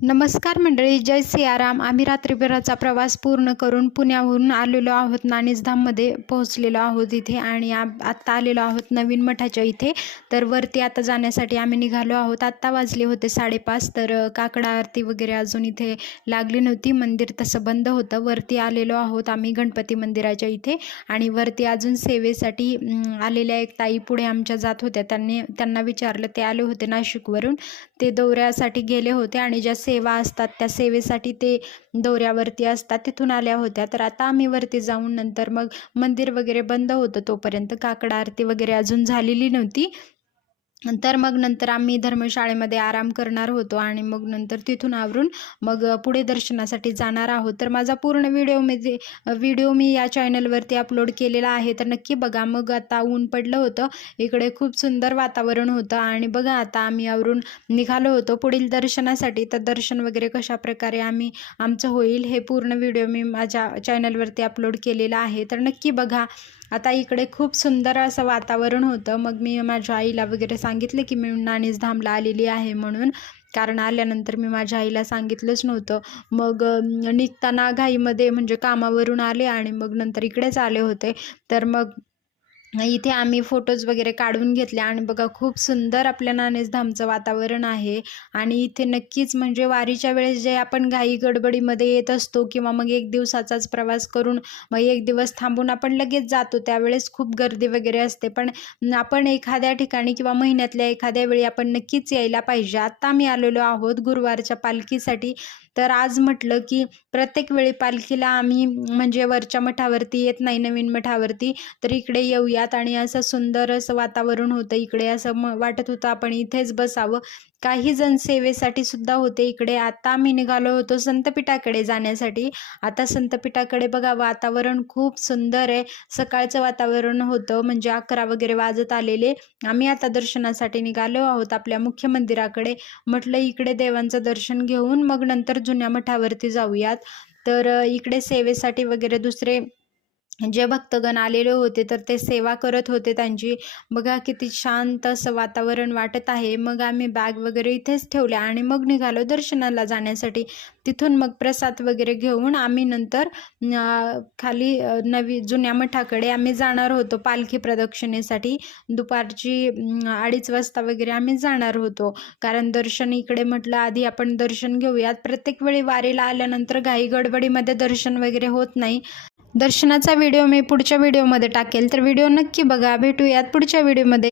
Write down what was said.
नमस्कार मंडळी, जय सियाराम. आम्ही रात्रीभराचा प्रवास पूर्ण करून पुण्याहून आलेलो आहोत. नाणीजधाममध्ये पोहोचलेलो आहोत इथे आणि आत्ता आलेलो आहोत नवीन मठाच्या इथे. तर वरती आता जाण्यासाठी आम्ही निघालो आहोत. आत्ता वाजले होते 5:30. तर काकडा आरती वगैरे अजून इथे लागली नव्हती, मंदिर तसं बंद होतं. वरती आलेलो आहोत आम्ही गणपती मंदिराच्या इथे आणि वरती अजून सेवेसाठी आलेल्या एक ताई पुढे आमच्या जात होत्या. त्यांना विचारलं, ते आले होते नाशिकवरून. ते दौऱ्यासाठी गेले होते आणि ज्या सेवा असतात त्या सेवेसाठी ते दौऱ्यावरती असतात, तिथून आल्या होत्या. तर आता आम्ही वरती जाऊन नंतर मग मंदिर वगैरे बंद होतं, तोपर्यंत काकड आरती वगैरे अजून झालेली नव्हती. तर मग नंतर आम्ही धर्मशाळेमध्ये आराम करणार होतो आणि मग नंतर तिथून आवरून मग पुढे दर्शनासाठी जाणार आहोत. तर माझा पूर्ण व्हिडिओ मी या चॅनलवरती अपलोड केलेला आहे, तर नक्की बघा. मग आता ऊन पडलं होतं, इकडे खूप सुंदर वातावरण होतं आणि बघा आता आम्ही आवरून निघालो होतो पुढील दर्शनासाठी. तर दर्शन वगैरे कशाप्रकारे आमचं होईल हे पूर्ण व्हिडिओ मी माझ्या चॅनलवरती अपलोड केलेला आहे, तर नक्की बघा. आता इकडे खूप सुंदर असं वातावरण होतं. मग मी माझ्या आईला वगैरे सांगितलं की मी नाणीजधामला आलेली आहे म्हणून, कारण आल्यानंतर मी माझ्या आईला सांगितलंच नव्हतं. मग निघताना घाईमध्ये म्हणजे कामावरून आले आणि मग नंतर इकडेच आले होते. तर मग इथे आम्ही फोटोज वगैरे काढून घेतले आणि बघा खूप सुंदर आपल्या नाणीजधामचं वातावरण आहे. आणि इथे नक्कीच म्हणजे वारीच्या वेळेस जे आपण घाई गडबडीमध्ये येत असतो किंवा मग एक दिवसाचाच प्रवास करून मग एक दिवस थांबून आपण लगेच जातो, त्यावेळेस खूप गर्दी वगैरे असते. पण आपण एखाद्या ठिकाणी किंवा महिन्यातल्या एखाद्या वेळी आपण नक्कीच यायला पाहिजे. आत्ता आम्ही आलेलो आहोत गुरुवारच्या पालखीसाठी. तर आज म्हटलं की प्रत्येक वेळी पालखीला आम्ही म्हणजे वरच्या मठावरती येत नाही, नवीन मठावरती, तर इकडे येऊयात. आणि असं सुंदर असं वातावरण होतं इकडे, असं वाटत होतं आपण इथेच बसावं. काही जण सेवेसाठी सुद्धा होते इकडे. आता आम्ही निघालो होतो संतपीठाकडे जाण्यासाठी. आता संतपीठाकडे बघा वातावरण खूप सुंदर आहे. सकाळचं वातावरण होतं, म्हणजे 11 वगैरे वाजत आलेले. आम्ही आता दर्शनासाठी निघालो आहोत आपल्या मुख्य मंदिराकडे. म्हटलं इकडे देवांचं दर्शन घेऊन मग नंतर जुन्या मठावरती जाऊयात. तर इकडे सेवेसाठी वगैरे दुसरे जे भक्तगण आलेले होते तर ते सेवा करत होते त्यांची. बघा किती शांत असं वातावरण वाटत आहे. मग आम्ही बॅग वगैरे इथेच ठेवल्या आणि मग निघालो दर्शनाला जाण्यासाठी. तिथून मग प्रसाद वगैरे घेऊन आम्ही नंतर खाली जुन्या मठाकडे आम्ही जाणार होतो पालखी प्रदक्षिणेसाठी. दुपारची 2:30 वाजता वगैरे आम्ही जाणार होतो, कारण दर्शन इकडे म्हटलं आधी आपण दर्शन घेऊयात. प्रत्येक वेळी वारीला आल्यानंतर घाई गडबडीमध्ये दर्शन वगैरे होत नाही. दर्शनाचा व्हिडिओ मी पुढच्या व्हिडिओमध्ये टाकेल, तर व्हिडिओ नक्की बघा. भेटूयात पुढच्या व्हिडिओमध्ये.